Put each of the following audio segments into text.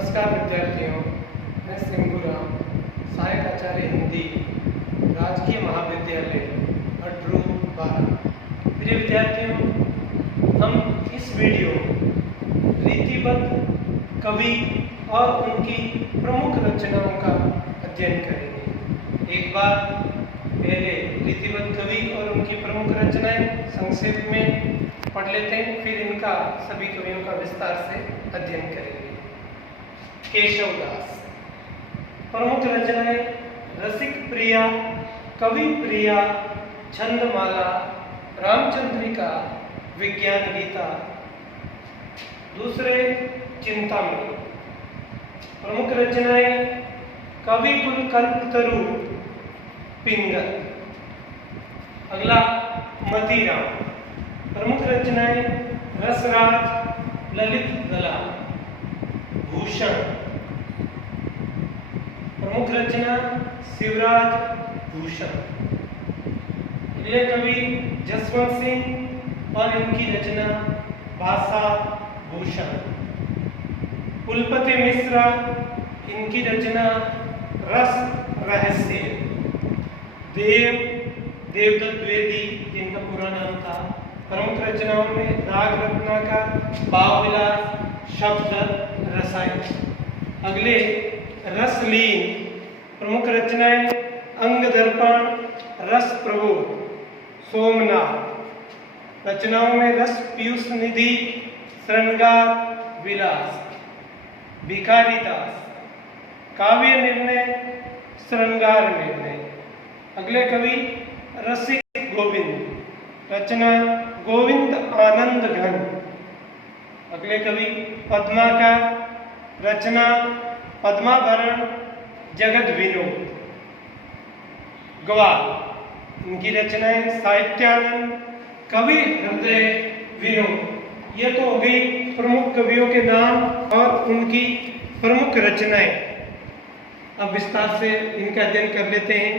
नमस्कार विद्यार्थियों, मैं सिंगूराम, सहायक आचार्य हिंदी, राजकीय महाविद्यालय अटरू 12। प्रिय विद्यार्थियों, हम इस वीडियो रीतिबद्ध कवि और उनकी प्रमुख रचनाओं का अध्ययन करेंगे। एक बार पहले रीतिबद्ध कवि और उनकी प्रमुख रचनाएं संक्षेप में पढ़ लेते हैं, फिर इनका सभी कवियों का विस्तार से अध्ययन करेंगे। केशवदास प्रमुख रचनाएं रसिक प्रिया, कवि प्रिया, छंदमाला, रामचंद्रिका, विज्ञान गीता। दूसरे चिंतामणि प्रमुख रचनाएं कवि कुल कल्पतरु, पिंगल। अगला मतीराम प्रमुख रचनाएं रसराज, ललित कला, भूषण। प्रमुख रचना शिवराज भूषण। अगले कवि जसवंत सिंह और इनकी रचना भाषा भूषण। कुलपति मिश्रा, इनकी रचना रस रहस्य। देवदत्त द्विवेदी, जिनका पूरा नाम था। प्रमुख रचनाओं में राग रत्नाकर, भावविलास, शब्द रसायन। अगले रसलीन प्रमुख रचनाएं अंग दर्पण, रस प्रबोध, सोमनाथ। रचनाओं में रस पीयूष निधि, श्रृंगार विलास, भिखारीदास। काव्य निर्णय, श्रृंगार निर्णय। अगले कवि रसिक गोविंद, रचना गोविंद आनंद घन। अगले कवि पद्माकर, रचना पद्माभरण जगद विनोद। ग्वाल, इनकी रचनाएं साहित्यानंद, कवि हृदय विनोद। ये तो हो गई प्रमुख कवियों के नाम और उनकी प्रमुख रचनाएं। अब विस्तार से इनका अध्ययन कर लेते हैं।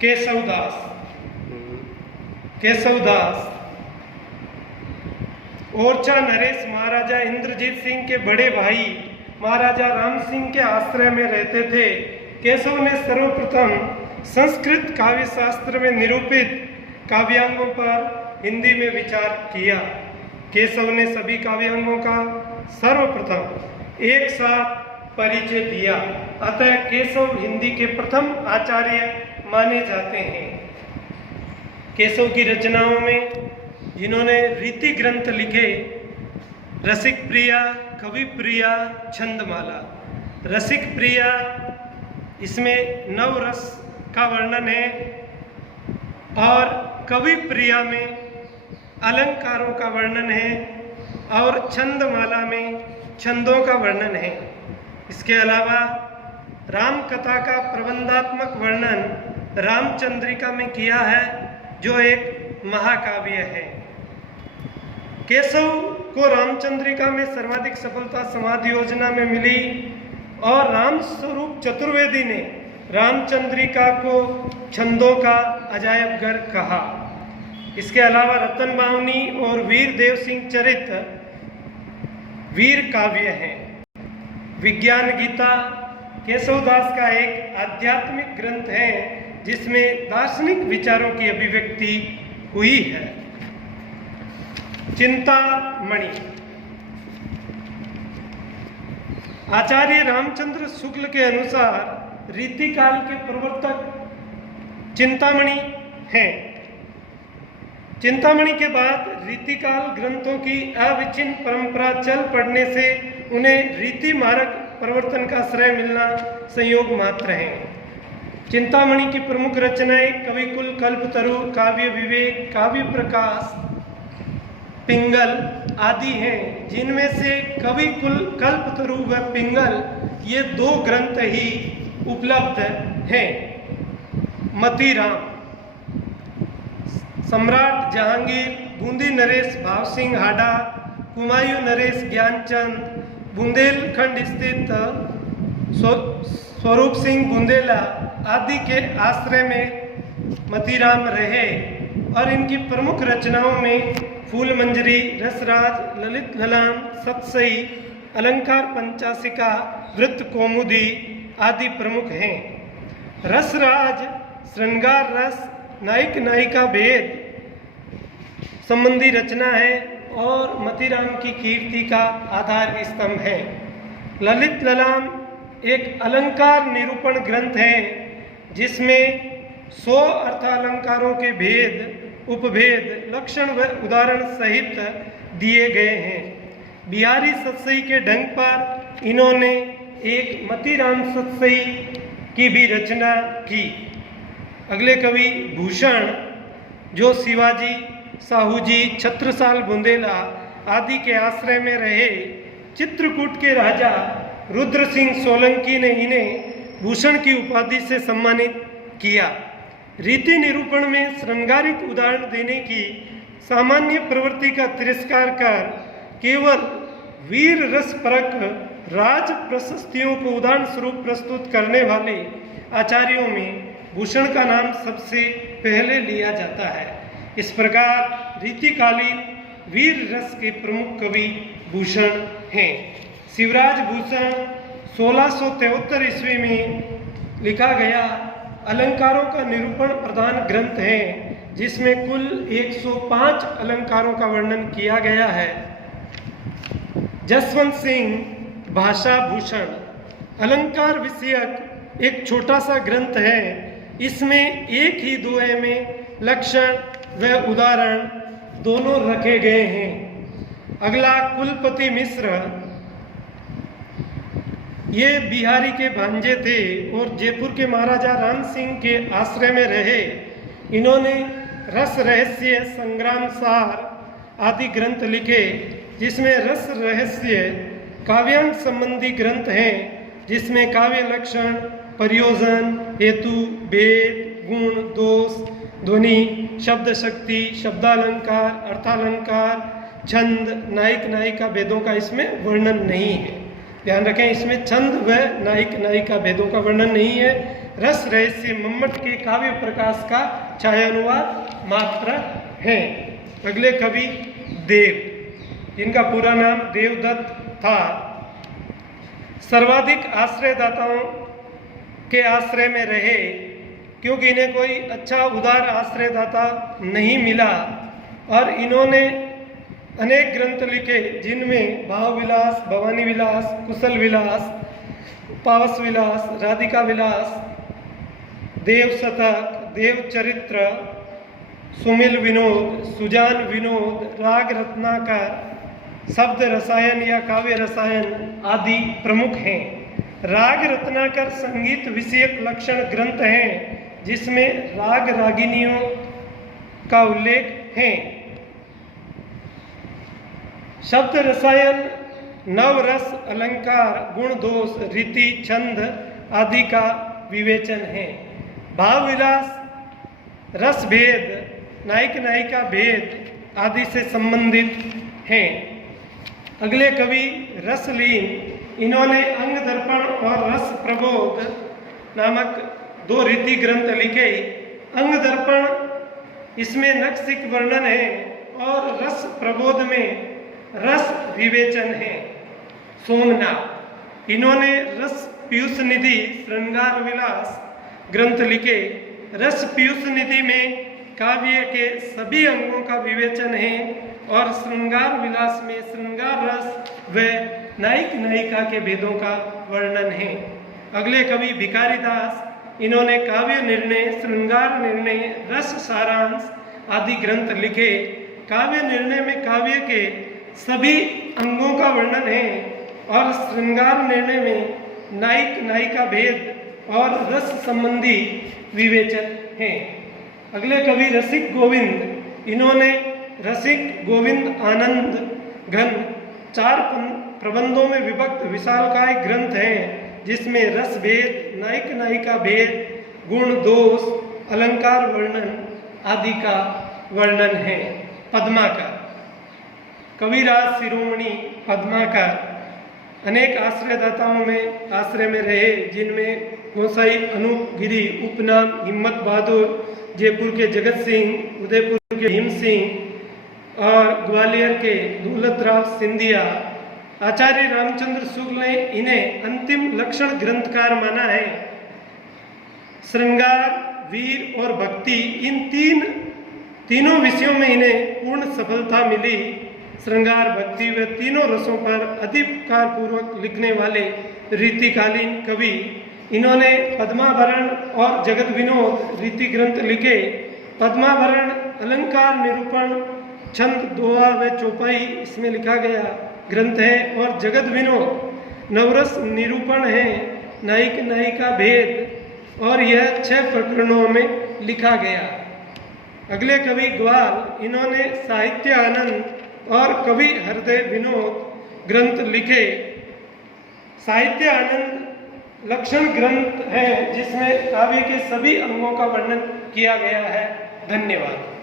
केशवदास ओरछा नरेश महाराजा इंद्रजीत सिंह के बड़े भाई महाराजा राम सिंह के आश्रय में रहते थे। केशव ने सर्वप्रथम संस्कृत काव्य शास्त्र में निरूपित काव्यांगों पर हिंदी में विचार किया। केशव ने सभी काव्यांगों का सर्वप्रथम एक साथ परिचय दिया, अतः केशव हिंदी के प्रथम आचार्य माने जाते हैं। केशव की रचनाओं में जिन्होंने रीति ग्रंथ लिखे, रसिक प्रिया, कवि प्रिया, छंदमाला। रसिक प्रिया, इसमें नव रस का वर्णन है और कवि प्रिया में अलंकारों का वर्णन है और छंदमाला में छंदों का वर्णन है। इसके अलावा राम कथा का प्रबंधात्मक वर्णन रामचंद्रिका में किया है, जो एक महाकाव्य है। केशव को रामचंद्रिका में सर्वाधिक सफलता समाधि योजना में मिली और राम स्वरूप चतुर्वेदी ने रामचंद्रिका को छंदों का अजायब घर कहा। इसके अलावा रतन बावनी और वीर देव सिंह चरित वीर काव्य हैं। विज्ञान गीता केशवदास का एक आध्यात्मिक ग्रंथ है, जिसमें दार्शनिक विचारों की अभिव्यक्ति हुई है। चिंतामणि आचार्य रामचंद्र शुक्ल के अनुसार रीतिकाल के प्रवर्तक चिंतामणि हैं। चिंतामणि के बाद रीतिकाल ग्रंथों की अविच्छिन्न परंपरा चल पड़ने से उन्हें रीति मार्ग परिवर्तन का श्रेय मिलना संयोग मात्र है। चिंतामणि की प्रमुख रचनाएं कविकुल कल्पतरु, काव्य विवेक, काव्य प्रकाश, पिंगल आदि हैं, जिनमें से कविकुल कल्पतरु व पिंगल ये दो ग्रंथ ही उपलब्ध हैं। मतीराम सम्राट जहांगीर, बूंदी नरेश भाव सिंह हाडा, कुमायूं नरेश ज्ञानचंद, बुंदेलखंड स्थित स्वरूप सिंह बुंदेला आदि के आश्रय में मतीराम रहे और इनकी प्रमुख रचनाओं में फूल मंजरी, रसराज, ललित ललाम, सतसई, अलंकार पंचाशिका, वृत्त कौमुदी आदि प्रमुख हैं। रसराज श्रृंगार रस, नायक नायिका भेद संबंधी रचना है और मतीराम की कीर्ति का आधार स्तंभ है। ललित ललाम एक अलंकार निरूपण ग्रंथ है जिसमें 100 अर्थालंकारों के भेद, उपभेद, लक्षण व उदाहरण सहित दिए गए हैं। बिहारी सतसई के ढंग पर इन्होंने एक मतीराम सतसई की भी रचना की। अगले कवि भूषण, जो शिवाजी, साहूजी, छत्रसाल बुंदेला आदि के आश्रय में रहे। चित्रकूट के राजा रुद्र सिंह सोलंकी ने इन्हें भूषण की उपाधि से सम्मानित किया। रीति निरूपण में श्रृंगारिक उदाहरण देने की सामान्य प्रवृत्ति का तिरस्कार कर केवल वीर रस परक राज प्रशस्तियों को उदाहरण स्वरूप प्रस्तुत करने वाले आचार्यों में भूषण का नाम सबसे पहले लिया जाता है। इस प्रकार रीतिकालीन वीर रस के प्रमुख कवि भूषण हैं। शिवराज भूषण 1673 ईस्वी में लिखा गया अलंकारों का निरूपण प्रधान ग्रंथ है जिसमें कुल 105 अलंकारों का वर्णन किया गया है। जसवंत सिंह भाषा भूषण अलंकार विषयक एक छोटा सा ग्रंथ है। इसमें एक ही दोहे में लक्षण व उदाहरण दोनों रखे गए हैं। अगला कुलपति मिश्र, ये बिहारी के भांजे थे और जयपुर के महाराजा राम सिंह के आश्रय में रहे। इन्होंने रस रहस्य, संग्राम सार आदि ग्रंथ लिखे जिसमें रस रहस्य काव्यांग संबंधी ग्रंथ हैं जिसमें काव्य लक्षण, प्रयोजन, हेतु, भेद, गुण, दोष, ध्वनि, शब्द शक्ति, शब्दालंकार, अर्थालंकार, छंद, नायक नायिका भेदों का इसमें वर्णन नहीं है। ध्यान रखें, इसमें छंद व नायक नायिका भेदों का वर्णन नहीं है। रस रहस्य मम्मट के काव्य प्रकाश का छायानुवाद मात्र है। अगले कवि देव, जिनका पूरा नाम देवदत्त था, सर्वाधिक आश्रयदाताओं के आश्रय में रहे क्योंकि इन्हें कोई अच्छा उदार आश्रयदाता नहीं मिला और इन्होंने अनेक ग्रंथ लिखे जिनमें भाव विलास, भवानी विलास, कुशल विलास, पावस विलास, राधिका विलास, देव शतक, देव चरित्र, सुमिल विनोद, सुजान विनोद, राग रत्नाकर, शब्द रसायन या काव्य रसायन आदि प्रमुख हैं। राग रत्नाकर संगीत विषयक लक्षण ग्रंथ हैं जिसमें राग रागिनियों का उल्लेख है। शब्द रसायन नवरस, अलंकार, गुण, दोष, रीति, छंद आदि का विवेचन है। भाव विलास रस भेद, नायक नायिका भेद आदि से संबंधित हैं। अगले कवि रसलीन, इन्होंने अंग दर्पण और रस प्रबोध नामक 2 रीति ग्रंथ लिखे। अंग दर्पण इसमें नक्सिक वर्णन है और रस प्रबोध में रस विवेचन है। सोमनाथ, इन्होंने रस पीयूष निधि, श्रृंगार विलास ग्रंथ लिखे। रस पीयूष निधि में काव्य के सभी अंगों का विवेचन है और श्रृंगार विलास में श्रृंगार रस व नायक नायिका के भेदों का वर्णन है। अगले कवि भिखारी दास, इन्होंने काव्य निर्णय, श्रृंगार निर्णय, रस सारांश आदि ग्रंथ लिखे। काव्य निर्णय में काव्य के सभी अंगों का वर्णन है और श्रृंगार निर्णय में नायक नायिका भेद और रस संबंधी विवेचन है। अगले कवि रसिक गोविंद, इन्होंने रसिक गोविंद आनंद घन 4 प्रबंधों में विभक्त विशालकाय ग्रंथ हैं जिसमें रस भेद, नायक नायिका भेद, गुण, दोष, अलंकार वर्णन आदि का वर्णन है। पद्माकर, कविराज शिरोमणि पद्माकर अनेक आश्रयदाताओं में आश्रय में रहे जिनमें गोसाई अनूप गिरी, उपनाम हिम्मत बहादुर, जयपुर के जगत सिंह, उदयपुर के भीम सिंह और ग्वालियर के दौलत राव सिंधिया आचार्य रामचंद्र शुक्ल ने इन्हें अंतिम लक्षण ग्रंथकार माना है। श्रृंगार, वीर और भक्ति, इन तीनों विषयों में इन्हें पूर्ण सफलता मिली। श्रृंगार, भक्ति व तीनों रसों पर अधिकार पूर्वक लिखने वाले रीतिकालीन कवि। इन्होंने पद्माभरण और जगत विनोद रीति ग्रंथ लिखे। पद्माभरण अलंकार निरूपण, छंद, दोहा व चौपाई इसमें लिखा गया ग्रंथ है। और जगत विनोद नवरस निरूपण है, नायक नायिका भेद, और यह 6 प्रकरणों में लिखा गया। अगले कवि ग्वाल, इन्होंने साहित्य आनंद और कवि हृदय विनोद ग्रंथ लिखे। साहित्य आनंद लक्षण ग्रंथ है जिसमें काव्य के सभी अंगों का वर्णन किया गया है। धन्यवाद।